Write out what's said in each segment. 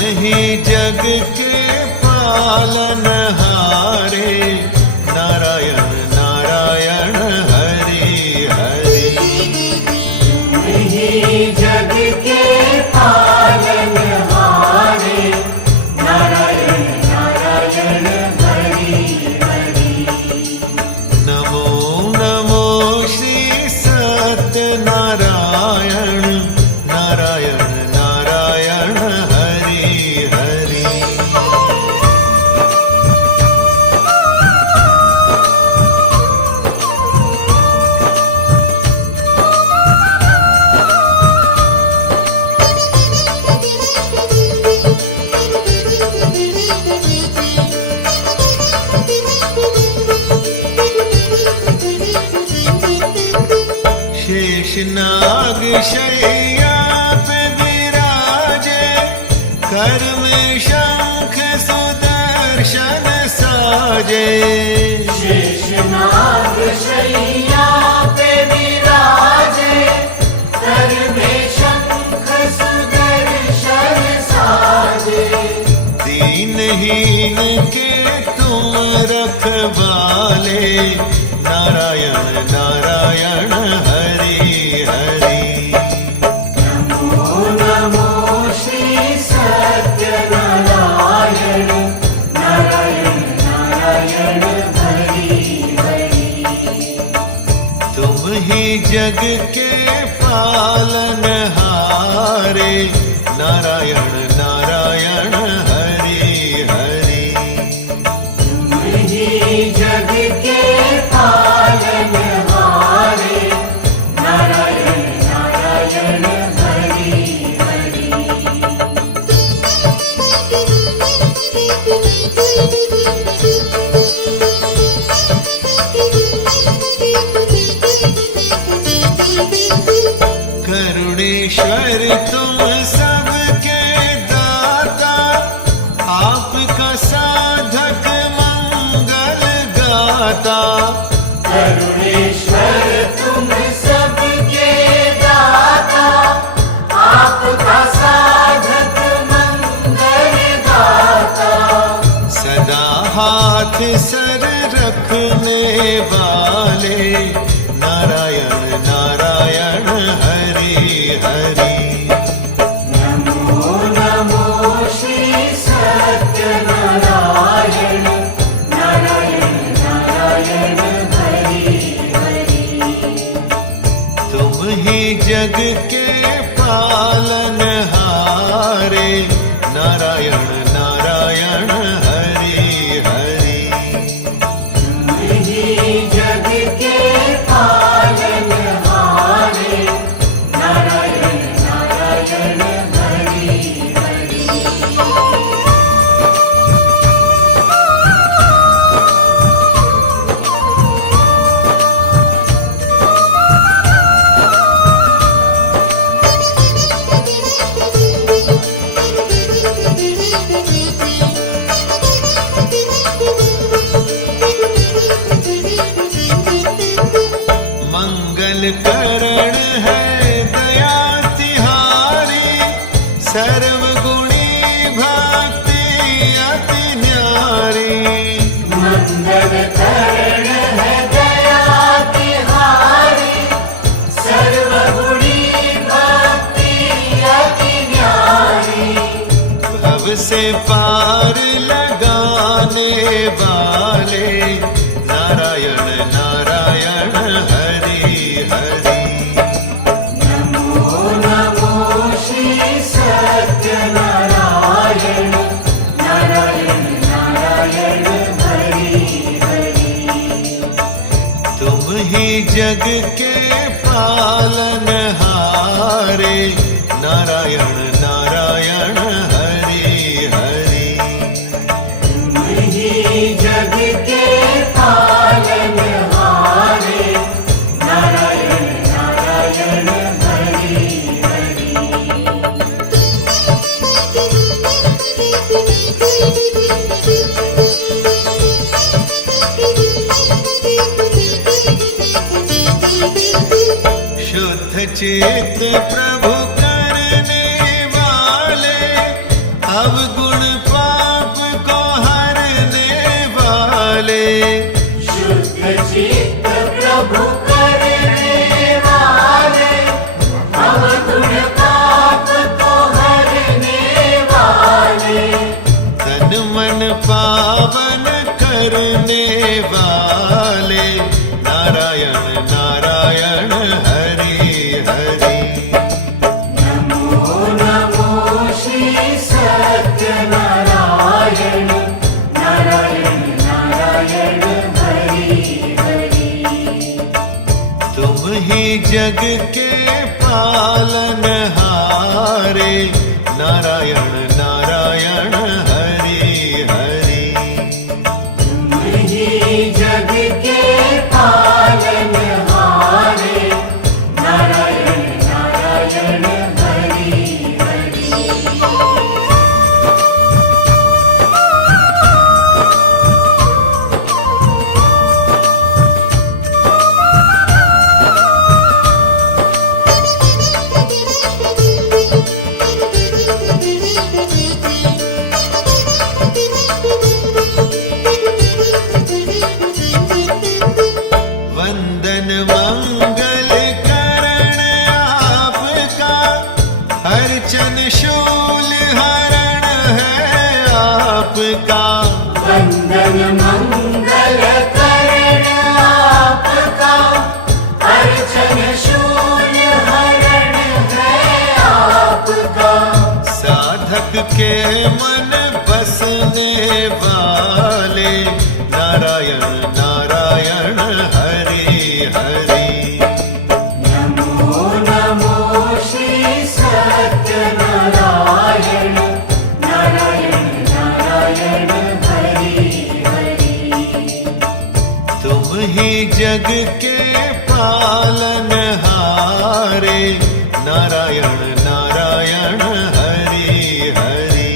ही जग के पालनहारे, नारायण नारायण हरि हरि। तुम ही जग के पालनहारे, नारायण नारायण हरि हरि। नमो नमो श्री सत्यनारायण, नारायण नारायण हरि हरि। शेषनाग शैया पे विराजे, कर में शंख सुदर्शन साजे। शेषनाग शैया पे विराजे, कर में शंख सुदर्शन साजे। दीनहीन के तुम रखवाले, नारायण नारायण हरि हरि। नमो नमो श्री सत्यनारायण, नारायण नारायण हरि हरि। तुम ही जग के पालनहारे, नारायण नारायण हरि हरि। तुम ही जग के पालनहारे, नारायण नारायण हरि हरि। करुणेश्वर तुम सबके दाता, आपका साधक मंगल गाता। करुणेश्वर तुम सबके दाता, आपका साधक मंगल गाता। सदा हाथ सर रखने वाले, नारायण नारायण हरि हरि। नमो नमो श्री सत्यनारायण, नारायण नारायण हरि हरि। तुम ही जग के पालनहारे, नारायण नारायण हरि हरि। तुम ही जग के पालनहारे, नारायण नारायण हरि हरि। मंगल करण है दया तिहारी, सर्वगुणी भक्ति अति न्यारी। मंगल करण है दया तिहारी, सर्वगुणी भक्ति अति न्यारी। भव से पार लगाने वाले, नारायण नारायण हरि हरि। नमो नमो श्री सत्यनारायण, नारायण नारायण हरि हरि। तुम ही जग के पालनहारे, नारायण नारायण हरि हरि। तुम ही जग के पालनहारे, नारायण नारायण हरि हरि। शुद्ध चित्त प्रभु करने वाले, अवगुण पाप को हरने वाले, शुद्ध चित्त प्रभु करने वाले, अवगुण पाप को हरने वाले, तन मन पावन करने वाले, नारायण नारायण हरि हरि। नमो नमो श्री सत्यनारायण, नारायण नारायण हरि हरि। तुम ही जग के पालनहारे, नारायण नारायण हरि हरि। तुम ही जग के पालनहारे, नारायण नारायण हरि हरि। वंदन मंगल करण आपका, अर्चन शूल हरण है आपका। वंदन मंगल करण आपका, अर्चन शूल हरण है आपका। साधक के मन बसने वाले, नारायण नारायण हरि हरि। नमो नमो श्री सत्यनारायण, नारायण नारायण हरि हरि। तुम ही जग के पालनहारे, नारायण नारायण हरि हरि।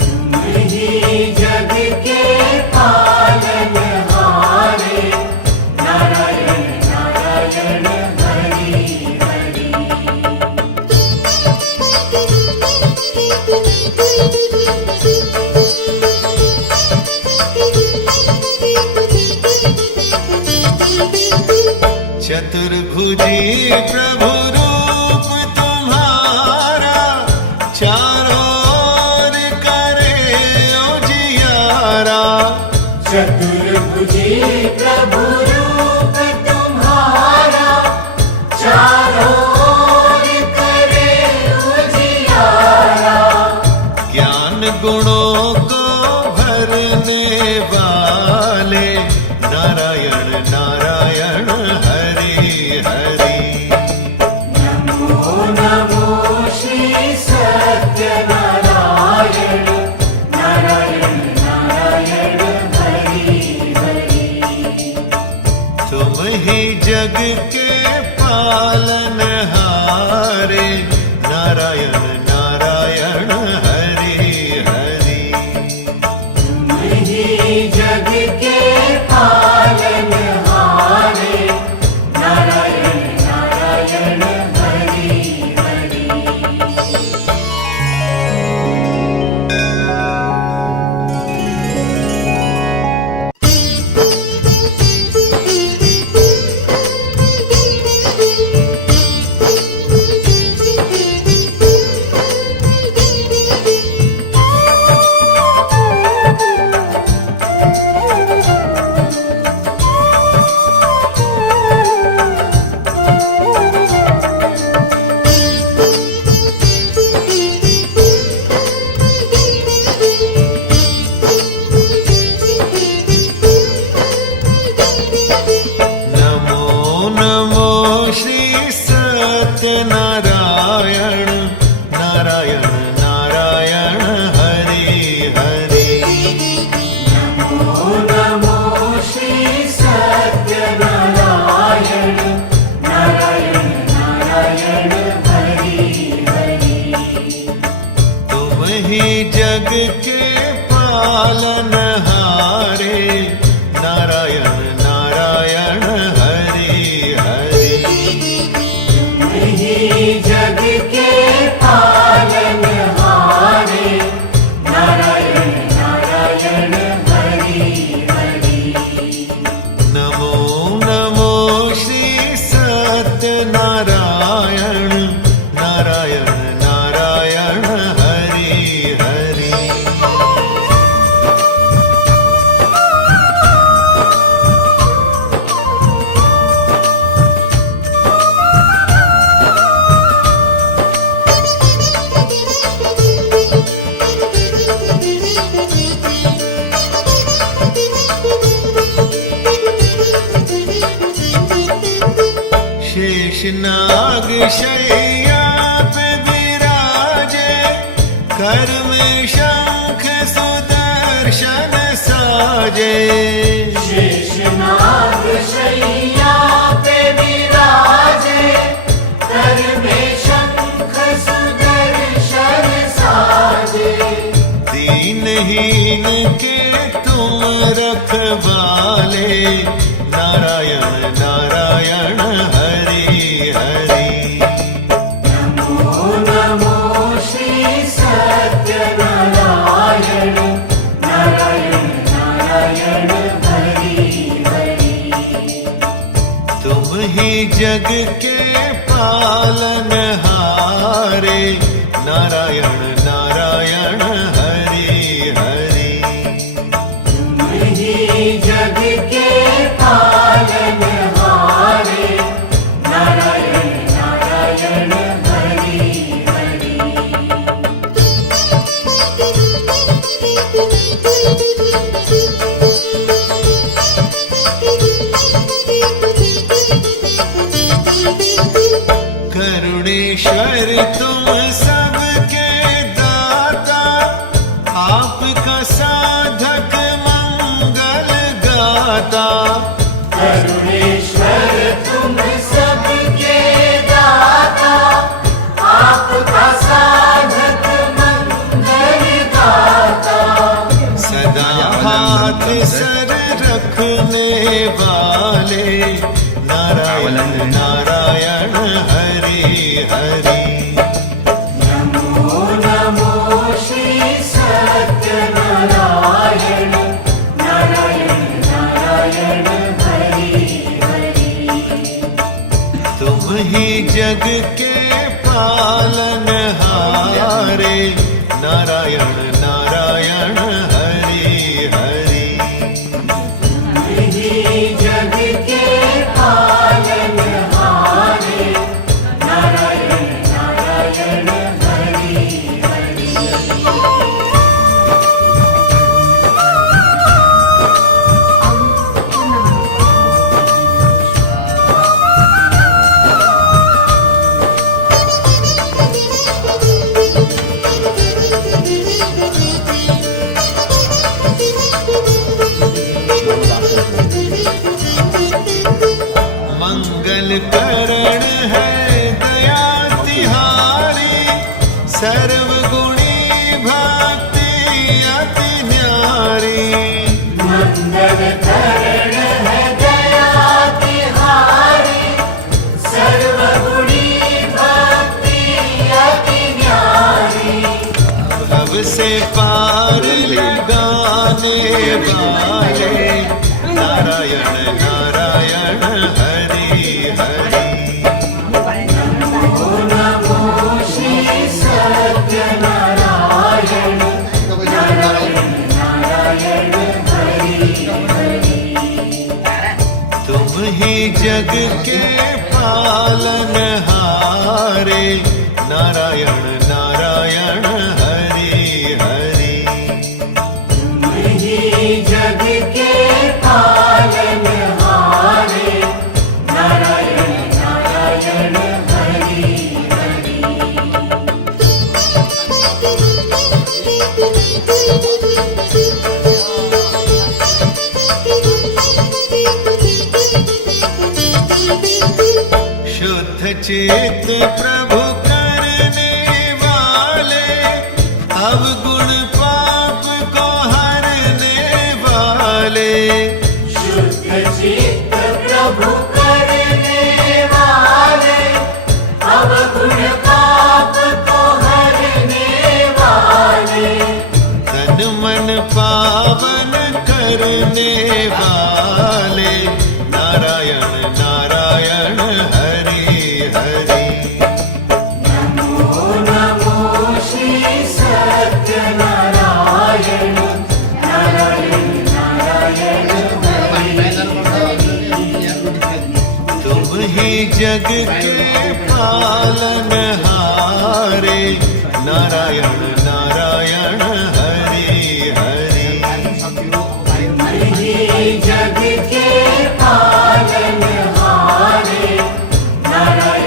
तुम ही जग के पालनहारे, नारायण नारायण हरि हरि। चतुर्भुजी प्रभु रूप तुम्हारा, चारों ओर करे उजियारा। चतुर्भुजी प्रभु रूप तुम्हारा, चारों ओर करे उजियारा। ज्ञान गुणों को भरने वाले, नारायण नारायण हरि हरि। नमो नमो श्री सत्यनारायण, नारायण नारायण हरि हरि। तुम ही जग के पालनहारे, नारायण नारायण हरि हरि। तुम ही जग के पालनहारे, नारायण नारायण हरि हरि। नारायण नारायण नारायण हरि हरि। नमो नमो श्री सत्यनारायण नारायण नारायण हरि हरि। तुम ही जग के पालनहारे नारायण नारायण हरि हरि। तुम ही जग के पालनहारे शेषनाग शैया पे विराजे, कर में शंख सुदर्शन साजे। शेषनाग शैया पे विराजे, कर में शंख सुदर्शन साजे। दीनहीन के तुम रखवाले, नारायण नारायण हरि हरि। नमो नमो श्री सत्यनारायण, नारायण नारायण हरि हरि। तुम ही जग के पालनहारे, नारायण नारायण हरि हरि। तुम ही जग के पालनहारे, नारायण नारायण हरि हरि। करुणेश्वर तुम सबके दाता, आपका साधक मंगल गाता। करुणेश्वर तुम सबके दाता, आपका साधक मंगल गाता। सदा हाथ सर रखने वाले, नारायण नारायण हरि हरि। नमो नमो श्री सत्यनारायण, नारायण नारायण हरि हरि। तुम ही जग के पालनहारे, नारायण नारायण हरि हरि। तुम ही जग के पालनहारे, नारायण नारायण हरि हरि। मंगल करण है दया तिहारी, सर्वगुणी भक्ति अति न्यारी। मंगल करण है दया तिहारी, सर्वगुणी भक्ति अति न्यारी। भव से पार लगाने वाले, नारायण नारायण हरि हरि। नमो नमो श्री सत्यनारायण, नारायण नारायण हरि हरि। तुम ही जग के पालनहारे, नारायण नारायण हरि हरि। तुम ही जग के पालनहारे, नारायण नारायण हरि हरि। शुद्ध चित प्रभु करने वाले, अवगुण पाप को हरने वाले। शुद्ध चित्त प्रभु करने वाले, अवगुण पाप को हरने वाले। तन मन पावन करने वाले, नारायण नारायण हरि हरि। नमो नमो श्री सत्यनारायण, नारायण नारायण हरि हरि। तुम ही जग के पालनहारे, नारायण नारायण हरि हरि। तुम ही जग के पालनहारे, नारायण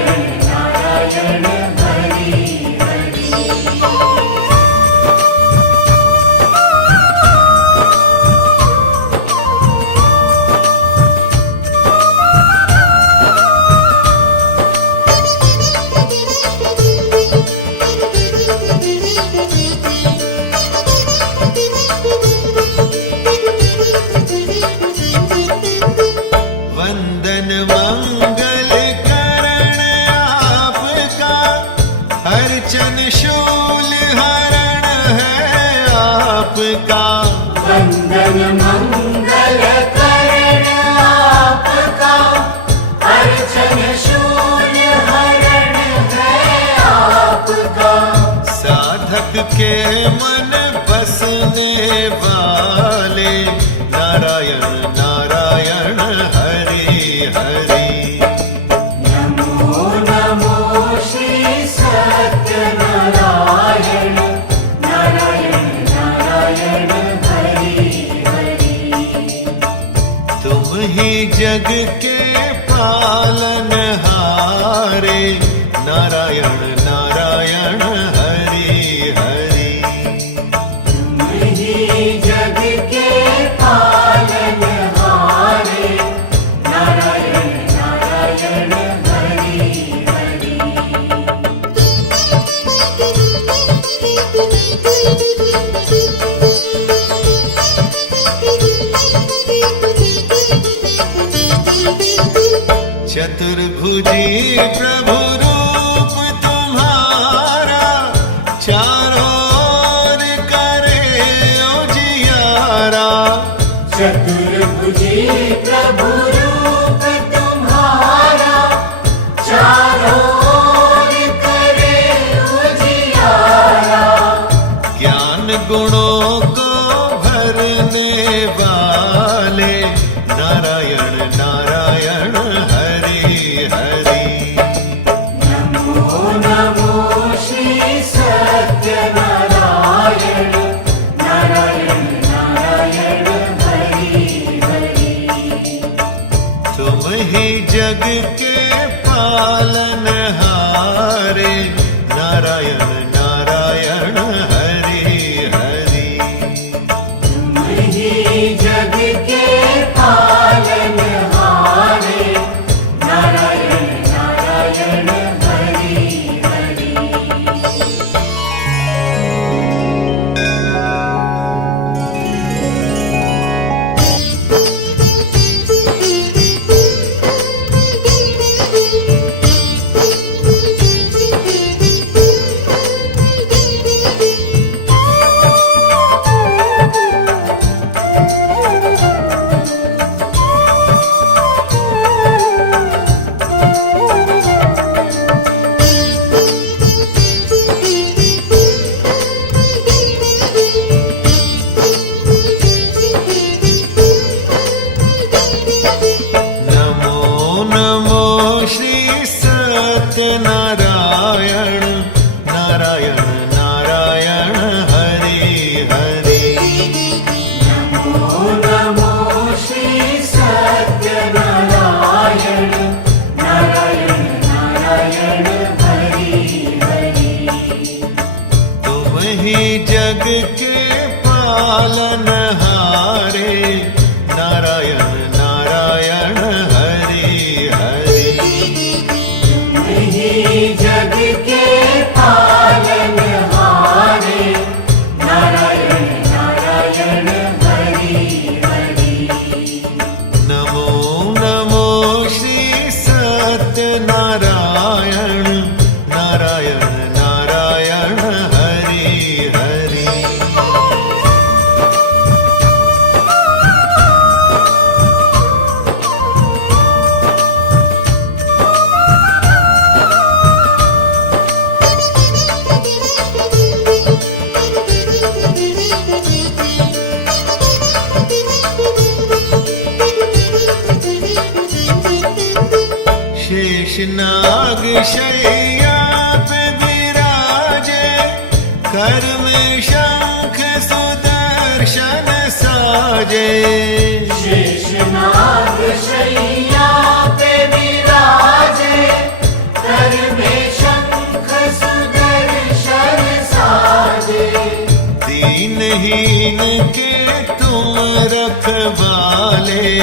आपका, वंदन मंगल करण आपका, अर्चन शून्य हरण है आपका। साधक के मन बसने वाले, नारायण नारायण हरि हरि। नमो नमो श्री सत्यनारायण, नारायण नारायण हरि हरि। तुम ही जग के पालनहारे, नारायण नारायण हरि हरि। तुम ही जग के पालनहारे, नारायण नारायण हरि हरि। चतुर्भुजी प्रभु रूप तुम्हारा, चारों ओर करे उजियारा। चतुर्भुजी प्रभु रूप तुम्हारा, चारों ओर करे उजियारा। ज्ञान गुणों को भरने वाले, नारायण नारायण हरि हरि। नमो नमो श्री सत्यनारायण, नारायण नारायण हरि हरि। तुम ही जग के पालनहारे, नारायण नारायण हरि हरि। तुम ही जग के पालनहारे, नारायण नारायण हरि हरि। नमो नमो श्री सत्यनारायण, नारायण नारायण हरि हरि। नमो नमो श्री सत्यनारायण, नारायण नारायण हरि हरि। तुम ही जग के पालनहारे, नारायण नारायण हरि हरि। तुम ही जग के पालनहारे, नारायण नारायण हरि हरि। नमो नमो श्री सत्यनारायण, नारायण नारायण हरि हरि। शेषनाग शैया पे विराजे, कर में शंख सुदर्शन साजे। शेषनाग शैया पे विराजे, कर में शंख सुदर्शन साजे। दीनहीन के तुम रखवाले,